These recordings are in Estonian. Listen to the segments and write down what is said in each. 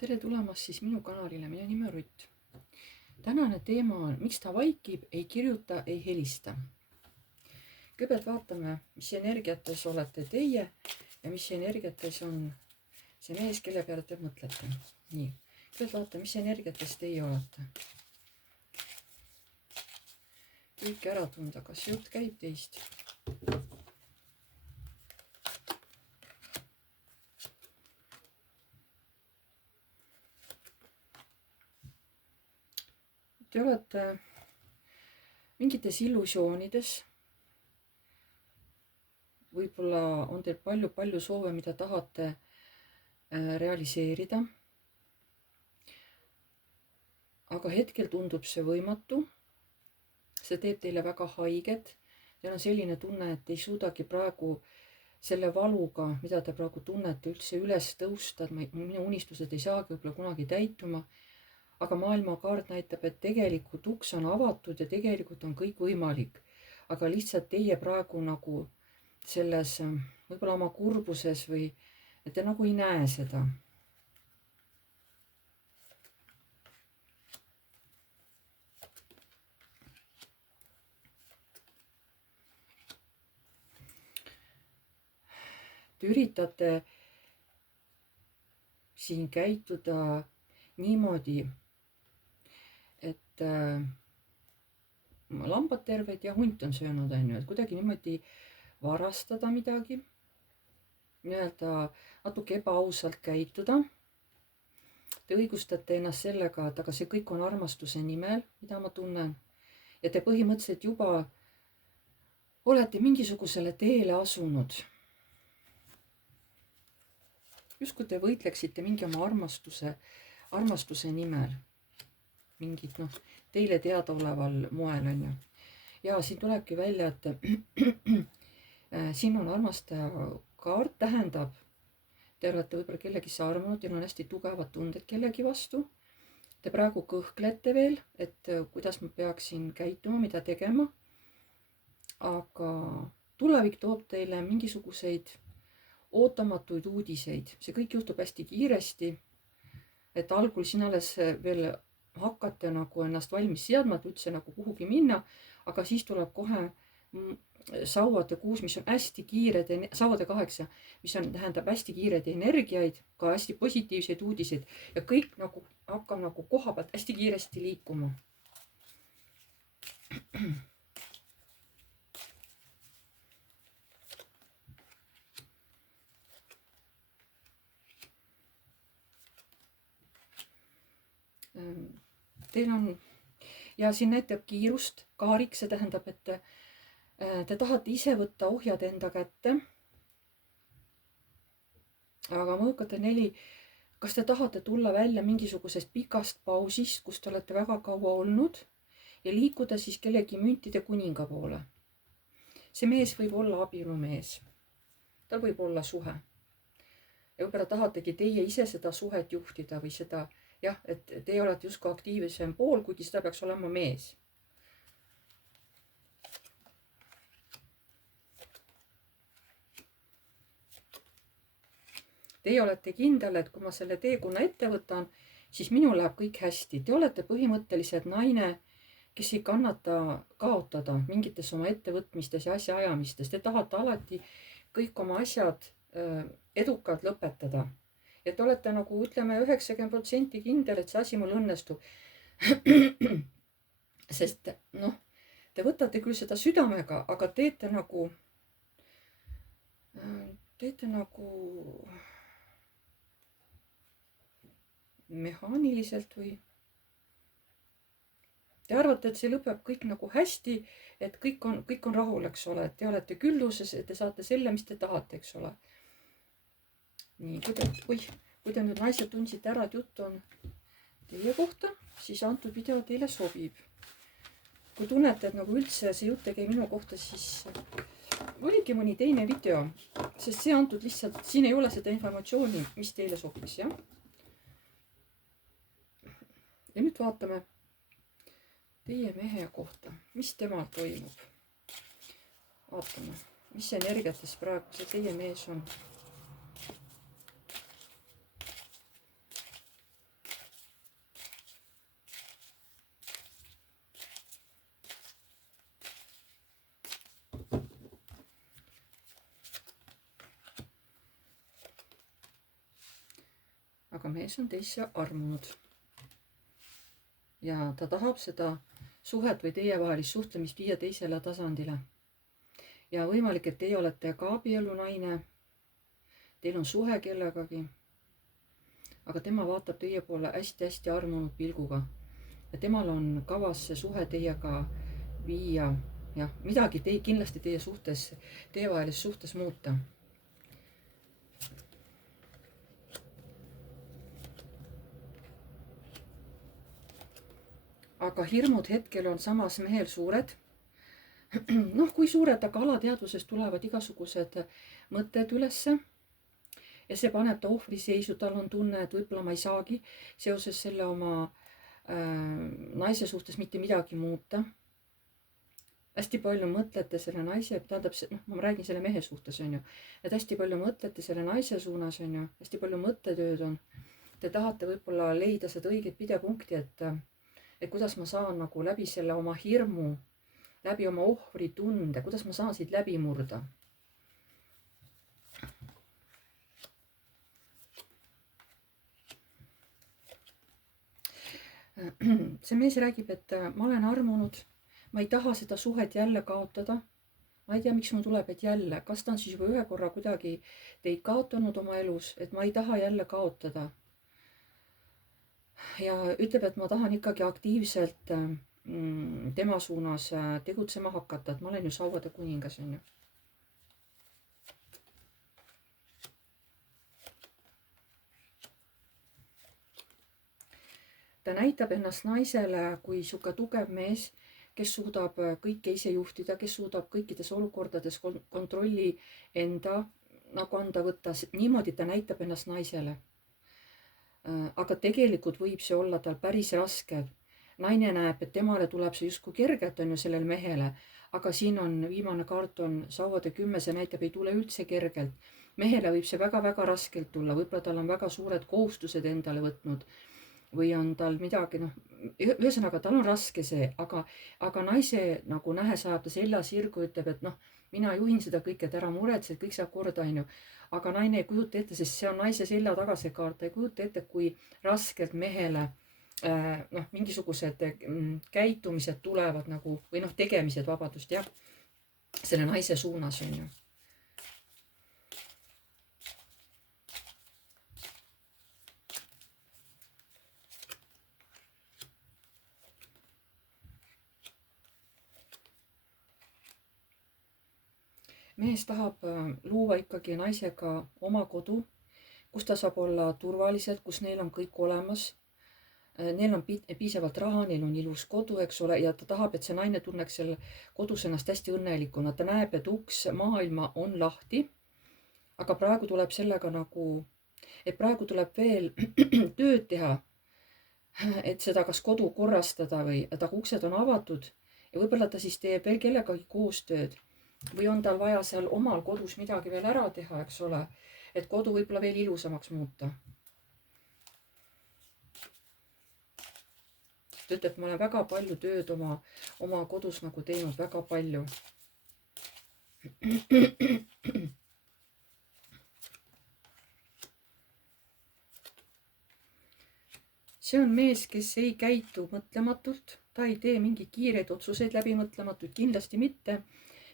Tere tulemast siis minu kanalile, minu nimi on Rutt. Tänane teema on, miks ta vaikib, ei kirjuta, ei helista. Kõigepealt vaatame, mis energiates olete teie ja mis energiates on see mees, kelle peale te mõtlete. Nii, kõigepealt vaatame, mis energiates teie olete. Püüdke ära tunda, kas jutt käib teist. Te olete mingites illusioonides. Võib-olla on teil palju soove, mida tahate realiseerida. Aga hetkel tundub see võimatu. See teeb teile väga haiget. Teil on selline tunne, et ei suudagi praegu selle valuga, mida te praegu tunnete, üldse üles tõusta. Minu unistused ei saagi võib-olla kunagi täituma. Aga maailmakaart näitab, et tegelikult uks on avatud ja tegelikult on kõik võimalik. Aga lihtsalt teie praegu nagu selles võib-olla oma kurbuses või et te nagu ei näe seda. Te üritate siin käituda niimoodi, et lambad terved ja hunt on söönud, et kuidagi niimoodi varastada midagi, nii-öelda natuke ebaausalt käituda. Te õigustate ennast sellega, et aga see kõik on armastuse nimel, mida ma tunnen. Ja te põhimõtteliselt juba olete mingisugusele teele asunud. Just kui te võitleksite mingi oma armastuse nimel. Mingid, teile teadaoleval moel on ju. Ja siin tulebki välja, et siin on armastaja kaart, tähendab, te olete võib-olla kellegisse armunud, teil on hästi tugevad tunded kellegi vastu. Te praegu kõhklete veel, et kuidas ma peaksin käituma, mida tegema. Aga tulevik toob teile mingisuguseid ootamatuid uudiseid. See kõik juhtub hästi kiiresti, et algul siin alles veel hakkate nagu ennast valmis seadma, et üldse nagu kuhugi minna, aga siis tuleb kohe sauade 6, mis on hästi kiired, sauade 8, mis on, tähendab hästi kiired energiaid, ka hästi positiivseid uudiseid ja kõik nagu hakkab nagu koha pealt hästi kiiresti liikuma. Teil on, ja siin näitab kiirust, kaariks, see tähendab, et te tahate ise võtta ohjad enda kätte. Aga mõõkate 4, kas te tahate tulla välja mingisugusest pikast pausist, kus te olete väga kaua olnud ja liikuda siis kellegi müntide kuninga poole. See mees võib olla abielumees. Tal võib olla suhe. Ja võib-olla tahategi teie ise seda suhet juhtida või seda, jah, et teie olete justkui aktiivsem pool, kuigi seda peaks olema mees. Teie olete kindel, et kui ma selle teekonna ette võtan, siis minul läheb kõik hästi. Te olete põhimõtteliselt naine, kes ei kannata kaotada mingites oma ettevõtmistes ja asjaajamistes. Te tahate alati kõik oma asjad edukalt lõpetada. Ja te olete nagu, ütleme, 90% kindel, et see asi mul õnnestub. Sest, te võtate küll seda südamega, aga teete nagu mehaaniliselt või te arvate, et see lõpeb kõik nagu hästi, et kõik on rahul, eks ole, et te olete külluses, et te saate selle, mis te tahate, eks ole. Nii, kui te nüüd naised tundsite ära, et jutt on teie kohta, siis antud video teile sobib. Kui tunnete, et nagu üldse see jutt ei käi minu kohta, siis oligi mõni teine video, sest see antud lihtsalt, siin ei ole seda informatsiooni, mis teile sobiks, jah. Ja nüüd vaatame teie mehe kohta, mis temal toimub. Vaatame, mis energiates praegu see teie mees on. aga mees on teisse armunud. Ja ta tahab seda suhet või teievahelist suhtlemist viia teisele tasandile. Ja võimalik, et teie olete ka abielunaine, teil on suhe kellegagi, aga tema vaatab teie poole hästi-hästi armunud pilguga. Ja temal on kavas see suhe teiega viia, jah, midagi kindlasti teie suhtes, teievahelises suhtes muuta. Aga hirmud hetkel on samas mehel suured. Noh, kui suured, aga alateadvusest tulevad igasugused mõtted ülesse. Ja see paneb ta ohvriseisu, tal on tunne, et võib-olla ma ei saagi seoses selle oma naise suhtes mitte midagi muuta. Hästi palju mõtlete selle naise, tähendab, ma räägin selle mehe suhtes, on ju. Et hästi palju mõtlete selle naise suunas, on ju. Hästi palju mõttetööd on. Te tahate võib-olla leida seda õiget pidepunkti, et kuidas ma saan nagu läbi selle oma hirmu, läbi oma ohvritunde, kuidas ma saan siit läbi murda. See mees räägib, et ma olen armunud, ma ei taha seda suhet jälle kaotada. Ma ei tea, miks mul tuleb, et jälle, kas ta on siis juba ühe korra kuidagi teid kaotanud oma elus, et ma ei taha jälle kaotada. Ja ütleb, et ma tahan ikkagi aktiivselt tema suunas tegutsema hakata, et ma olen ju sauade kuningas, on ju. Ta näitab ennast naisele kui sihuke tugev mees, kes suudab kõike ise juhtida, kes suudab kõikides olukordades kontrolli enda nagu anda võtta. Niimoodi ta näitab ennast naisele. Aga tegelikult võib see olla tal päris raske. Naine näeb, et temale tuleb see justkui kergelt, on ju, sellel mehele. Aga siin on viimane kaart on sauade 10, see näitab, ei tule üldse kergelt. Mehele võib see väga-väga raskelt tulla. Võib-olla tal on väga suured kohustused endale võtnud. Või on tal midagi, ühesõnaga tal on raske see, aga naise nagu nähes ajab ta selja sirgu, ütleb, et mina juhin seda kõike, et ära muretse, et kõik saab korda, on ju. Aga naine ei kujuta ette, sest see on naise selja tagasi kaart, ta ei kujuta ette, kui raskelt mehele mingisugused käitumised tulevad nagu, või tegemised, vabandust, jah, selle naise suunas, on ju. Mees tahab luua ikkagi naisega oma kodu, kus ta saab olla turvaliselt, kus neil on kõik olemas. Neil on piisavalt raha, neil on ilus kodu, eks ole, ja ta tahab, et see naine tunneks seal kodus ennast hästi õnnelikuna. Ta näeb, et uks maailma on lahti, aga praegu tuleb sellega nagu, et praegu tuleb veel tööd teha, et seda kas kodu korrastada või, aga uksed on avatud ja võib-olla ta siis teeb veel kellegagi koostööd. Või on tal vaja seal omal kodus midagi veel ära teha, eks ole, et kodu võib-olla veel ilusamaks muuta. Ta ütleb, ma olen väga palju tööd oma kodus nagu teinud, väga palju. See on mees, kes ei käitu mõtlematult, ta ei tee mingeid kiireid otsuseid läbimõtlematult, kindlasti mitte.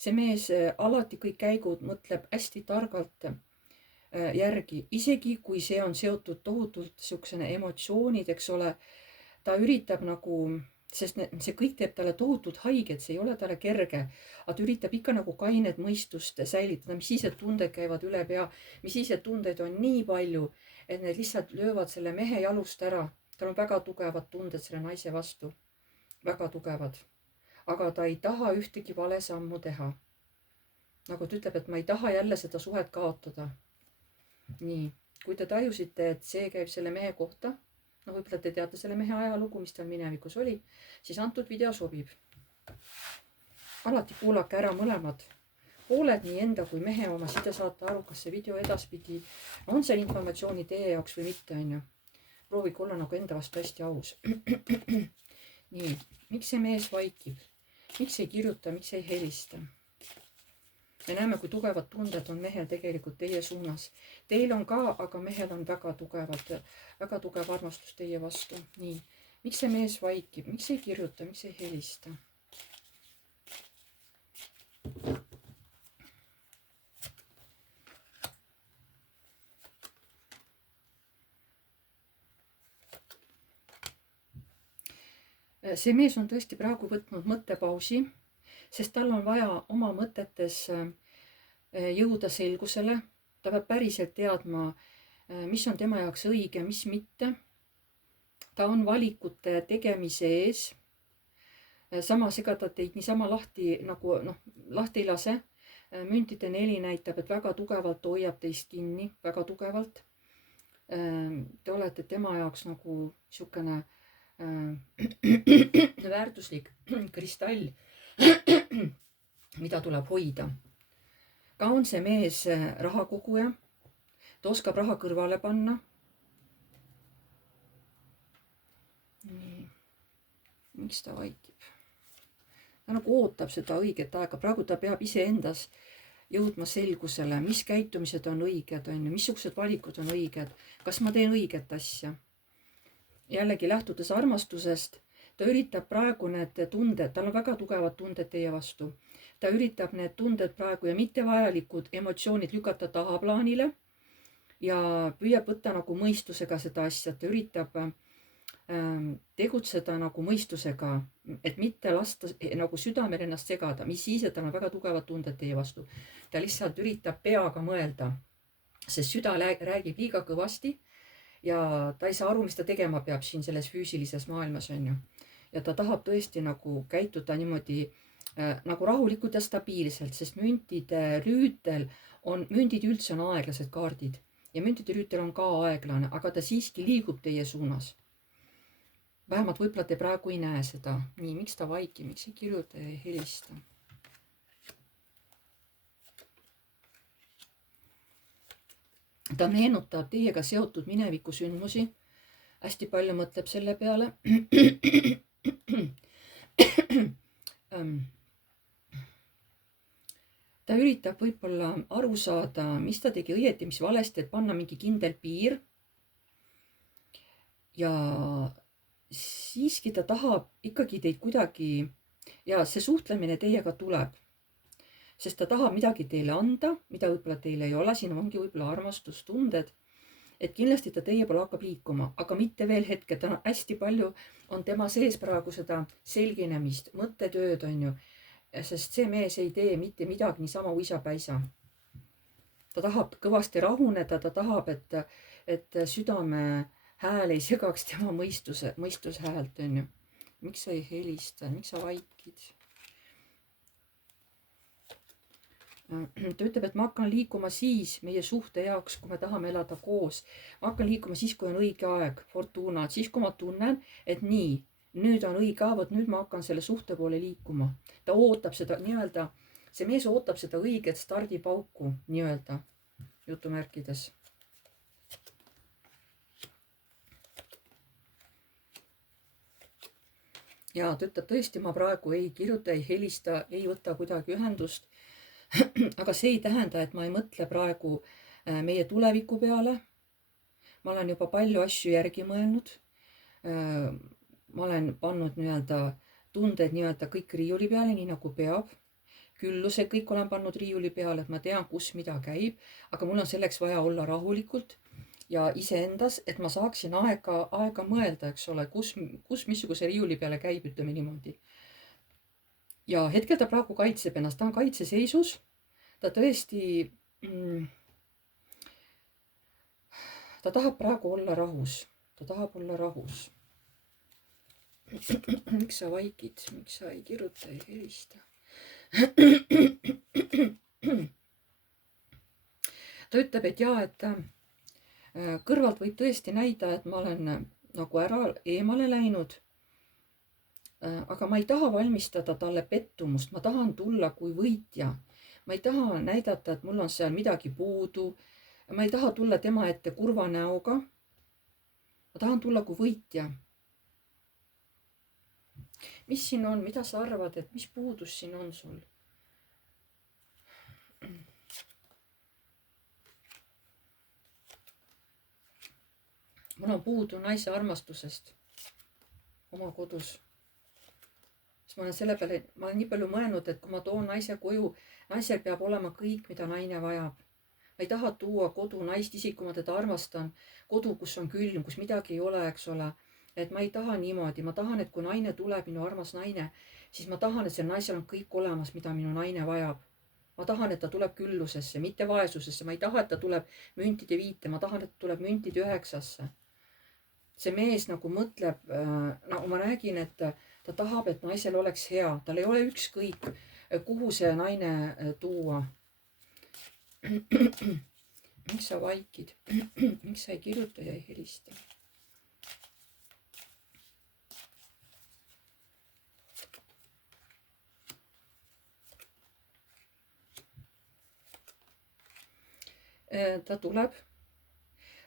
See mees alati kõik käigud mõtleb hästi targalt järgi, isegi kui see on seotud tohutult siuksene emotsioonid, eks ole. Ta üritab nagu, sest see kõik teeb talle tohutult haiget, see ei ole talle kerge, aga ta üritab ikka nagu kainet mõistust säilitada, mis siis, et tunded käivad üle pea, mis siis, et tundeid on nii palju, et need lihtsalt löövad selle mehe jalust ära. Tal on väga tugevad tunded selle naise vastu, väga tugevad. Aga ta ei taha ühtegi vale sammu teha. Nagu ta ütleb, et ma ei taha jälle seda suhet kaotada. Nii, kui te tajusite, et see käib selle mehe kohta, võib-olla te teate selle mehe ajalugu, mis tal minevikus oli, siis antud video sobib. Alati kuulake ära mõlemad pooled, nii enda kui mehe oma, siis te saate aru, kas see video edaspidi on see informatsiooni teie jaoks või mitte, on ju. Proovige olla nagu enda vastu hästi aus. Nii, miks see mees vaikib? Miks ei kirjuta, miks ei helista? me näeme, kui tugevad tunded on mehel tegelikult teie suunas. Teil on ka, aga mehel on väga tugev armastus teie vastu. Nii, miks see mees vaikib, miks ei kirjuta, miks ei helista? See mees on tõesti praegu võtnud mõttepausi, sest tal on vaja oma mõtetes jõuda selgusele. Ta peab päriselt teadma, mis on tema jaoks õige, mis mitte. Ta on valikute tegemise ees. Samas ega ta teid niisama lahti ei lase. Müntide 4 näitab, et väga tugevalt hoiab teist kinni, väga tugevalt. Te olete tema jaoks nagu niisugune väärtuslik kristall, mida tuleb hoida. Ka on see mees rahakoguja. Ta oskab raha kõrvale panna. Nii. Miks ta vaikib? Ta nagu ootab seda õiget aega. Praegu ta peab iseendas jõudma selgusele, mis käitumised on õiged, missugused valikud on õiged. Kas ma teen õiget asja? Jällegi lähtudes armastusest, ta üritab praegu need tunded, tal on väga tugevad tunded teie vastu. Ta üritab need tunded praegu ja mittevajalikud emotsioonid lükata tahaplaanile ja püüab võtta nagu mõistusega seda asja. Ta üritab tegutseda nagu mõistusega, et mitte lasta nagu südamel ennast segada, mis siis, et tal on väga tugevad tunded teie vastu. Ta lihtsalt üritab peaga mõelda, sest süda räägib liiga kõvasti. Ja ta ei saa aru, mis ta tegema peab siin selles füüsilises maailmas, on ju. Ja ta tahab tõesti nagu käituda niimoodi nagu rahulikult ja stabiilselt, sest müntide rüütel mündid üldse on aeglased kaardid. Ja müntide rüütel on ka aeglane, aga ta siiski liigub teie suunas. Vähemalt võib-olla te praegu ei näe seda. Nii, miks ta vaiki, miks ei kirjuta ja ei helista? Ta meenutab teiega seotud mineviku sündmusi. Hästi palju mõtleb selle peale. Ta üritab võib-olla aru saada, mis ta tegi õieti, mis valesti, et panna mingi kindel piir. Ja siiski ta tahab ikkagi teid kuidagi, ja see suhtlemine teiega tuleb. Sest ta tahab midagi teile anda, mida võib-olla teile ei ole, siin ongi võib-olla armastustunded, et kindlasti ta teie poole hakkab liikuma, aga mitte veel hetke, ta on hästi palju, on tema sees praegu seda selginemist, mõttetööd on ju, sest see mees ei tee mitte midagi niisama uisapäisa. Ta tahab kõvasti rahuneda, ta tahab, et südame hääl ei segaks tema mõistushäält, on ju. Miks sa ei helista, miks sa vaikid? Ta ütleb, et ma hakkan liikuma siis meie suhte jaoks, kui me tahame elada koos. Ma hakkan liikuma siis, kui on õige aeg, Fortuna. Siis, kui ma tunnen, et nii, nüüd on õige aeg, nüüd ma hakkan selle suhte poole liikuma. Ta ootab seda nii-öelda, see mees ootab seda õiget stardipauku nii-öelda jutumärkides. Ja ta ütleb tõesti, ma praegu ei kirjuta, ei helista, ei võta kuidagi ühendust. Aga see ei tähenda, et ma ei mõtle praegu meie tuleviku peale. Ma olen juba palju asju järgi mõelnud. Ma olen pannud tunded kõik riiuli peale, nii nagu peab. Külluse kõik olen pannud riiuli peale, et ma tean, kus mida käib. Aga mul on selleks vaja olla rahulikult ja iseendas, et ma saaksin aega mõelda, eks ole, kus missuguse riiuli peale käib, ütleme niimoodi. Ja hetkel ta praegu kaitseb ennast, ta on kaitseseisus, ta tõesti, ta tahab praegu olla rahus, Miks sa vaikid, miks sa ei kirjuta, ei helista? Ta ütleb, et jaa, et kõrvalt võib tõesti näida, et ma olen nagu eemale läinud. Aga ma ei taha valmistada talle pettumust, ma tahan tulla kui võitja. Ma ei taha näidata, et mul on seal midagi puudu. Ma ei taha tulla tema ette kurva näoga. Ma tahan tulla kui võitja. Mis siin on, mida sa arvad, et mis puudus siin on sul? mul on puudu naise armastusest oma kodus. siis ma olen selle peale, ma olen nii palju mõelnud, et kui ma toon naise koju, naisel peab olema kõik, mida naine vajab. ma ei taha tuua kodu naist, isegi kui ma teda armastan, kodu, kus on külm, kus midagi ei ole, eks ole. et ma ei taha niimoodi, ma tahan, et kui naine tuleb, minu armas naine, siis ma tahan, et sellel naisel on kõik olemas, mida minu naine vajab. ma tahan, et ta tuleb küllusesse, mitte vaesusesse, ma ei taha, et ta tuleb müntide 5, ma tahan, et ta tuleb müntide 9. see mees nagu mõtleb, no ma räägin, et ta tahab, et naisel oleks hea, tal ei ole ükskõik, kuhu see naine tuua. miks sa vaikid? miks sa ei kirjuta ja ei helista?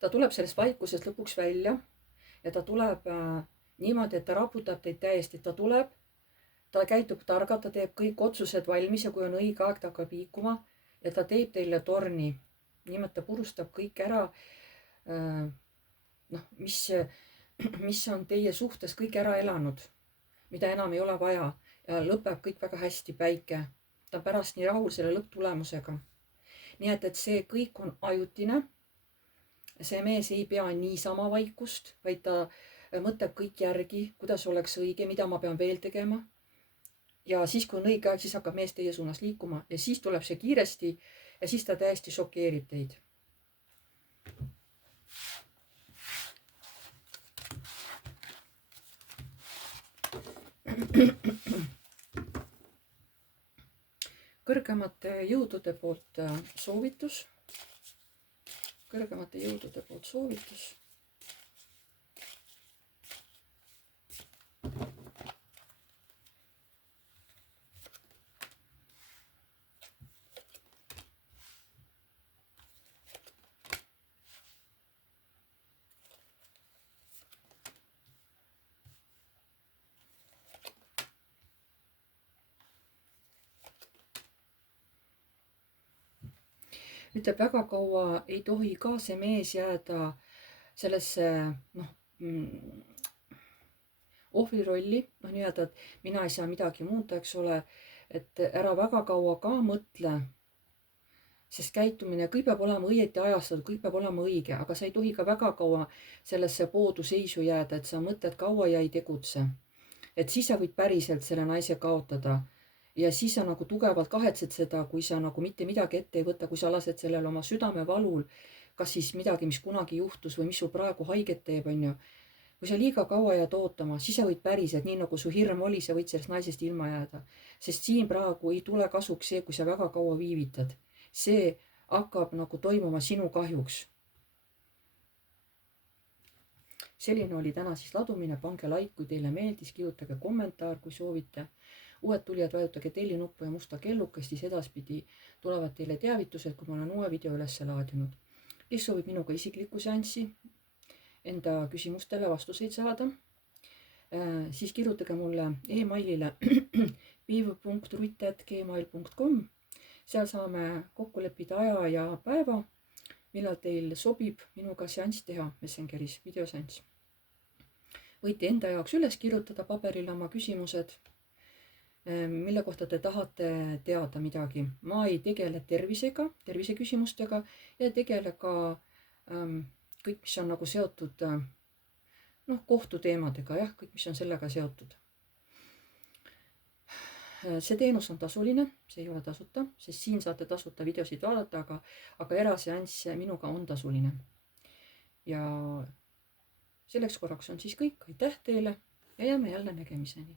ta tuleb sellest vaikusest lõpuks välja ja ta tuleb niimoodi, et ta raputab teid täiesti, ta tuleb, ta käitub targalt, ta teeb kõik otsused valmis ja kui on õige aeg, ta hakkab liikuma ja ta teeb teile torni. Nimelt ta purustab kõik ära, noh, mis on teie suhtes kõik ära elanud, mida enam ei ole vaja ja lõpeb kõik väga hästi, päike. ta on pärast nii rahul selle lõpptulemusega. nii et see kõik on ajutine. see mees ei pea niisama vaikust, vaid ta mõtleb kõik järgi, kuidas oleks õige, mida ma pean veel tegema. ja siis, kui on õige aeg, siis hakkab mees teie suunas liikuma ja siis tuleb see kiiresti ja siis ta täiesti šokeerib teid. kõrgemate jõudude poolt soovitus. kõrgemate jõudude poolt soovitus. ütleb, väga kaua ei tohi ka see mees jääda sellesse ohvrirolli, nii-öelda, et mina ei saa midagi muuta, eks ole, et ära väga kaua ka mõtle, sest käitumine, kõik peab olema õieti ajastatud, kõik peab olema õige, aga sa ei tohi ka väga kaua sellesse pooduseisu jääda, et sa mõtled kaua ja ei tegutse. et siis sa võid päriselt selle naise kaotada. ja siis sa nagu tugevalt kahetsed seda, kui sa nagu mitte midagi ette ei võta, kui sa lased sellel oma südamevalul, kas siis midagi, mis kunagi juhtus või mis sul praegu haiget teeb, onju. kui sa liiga kaua jääd ootama, siis sa võid päriselt, nii nagu su hirm oli, sa võid sellest naisest ilma jääda. sest siin praegu ei tule kasuks see, kui sa väga kaua viivitad. see hakkab nagu toimuma sinu kahjuks. selline oli täna siis ladumine, pange like, kui teile meeldis, kirjutage kommentaar, kui soovite. uued tulijad, vajutage tellinuppu ja musta kellukest, siis edaspidi tulevad teile teavitused, kui ma olen uue video üles laadinud. kes soovib minuga isiklikku seanssi, enda küsimustele vastuseid saada, siis kirjutage mulle emailile piiv.rutt@gmail.com. seal saame kokku leppida aja ja päeva, millal teil sobib minuga seanss teha Messengeris, videoseanss. võite enda jaoks üles kirjutada paberile oma küsimused, mille kohta te tahate teada midagi. ma ei tegele tervisega, terviseküsimustega ja tegele ka kõik, mis on nagu seotud kohtuteemadega, jah, kõik, mis on sellega seotud. see teenus on tasuline, see ei ole tasuta, sest siin saate tasuta videosid vaadata, aga eraseanss minuga on tasuline. ja selleks korraks on siis kõik, aitäh teile ja jääme jälle nägemiseni.